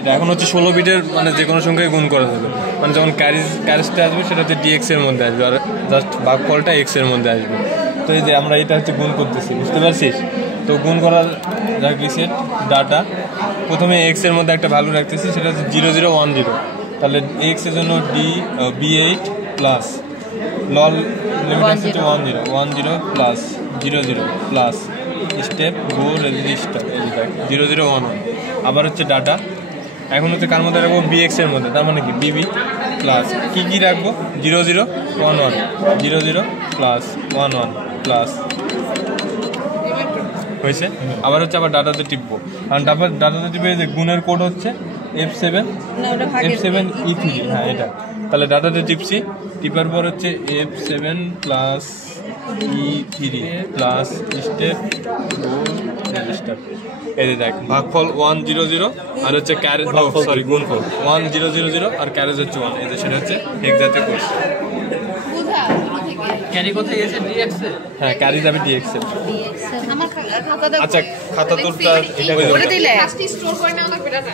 এটা এখন হচ্ছে 16 বিটের মানে যে কোনো সংখ্যায় গুণ করা যাবে, মানে যখন ক্যারেজটা আসবে সেটা হচ্ছে ডিএক্স এর মধ্যে আসবে, আর জাস্ট ভাগফলটা এক্স এর মধ্যে আসবে। তো এই যে আমরা এটা হচ্ছে গুণ করতেছি, বুঝতে পারছিস? তো গুণ করার রাখবি সেট ডাটা, প্রথমে এক্স এর মধ্যে একটা ভ্যালু রাখতেছি, সেটা হচ্ছে 0010। তাহলে এক্স এর জন্য B8 প্লাস লল লিমিট হচ্ছে 10 প্লাস 00 প্লাস স্টেপ গো রেজিস্টার 0011। আবার হচ্ছে ডাটা, এখন হচ্ছে কার মধ্যে রাখবো? বিএক্স এর মধ্যে, তার মানে কি বিবি প্লাস কি রাখবো? 0011 00 প্লাস 11 প্লাস হয়েছে। আবার হচ্ছে আবার ডাটাতে টিপবো, কারণ ডাটাতে টিপে যে গুণের কোড হচ্ছে F7 E3। হ্যাঁ এটা, তাহলে ডাটাতে টিপছি, টিপার পর হচ্ছে F7 plus E3 plus step register. এই যে দেখ ভাগফল 100 আর হচ্ছে ক্যারেজ, সরি গুণফল 1000 আর ক্যারেজ হচ্ছে 1। এই যে সেটা হচ্ছে এক্সাক্টলি করছে। ক্যারি কোথায় গেছে? ডিএক্স এ। হ্যাঁ ক্যারি যাবে ডিএক্স এ। আচ্ছা খাতা তোর এটা করে দিলে স্টোর করে নেওয়া লাগবে ডাটা।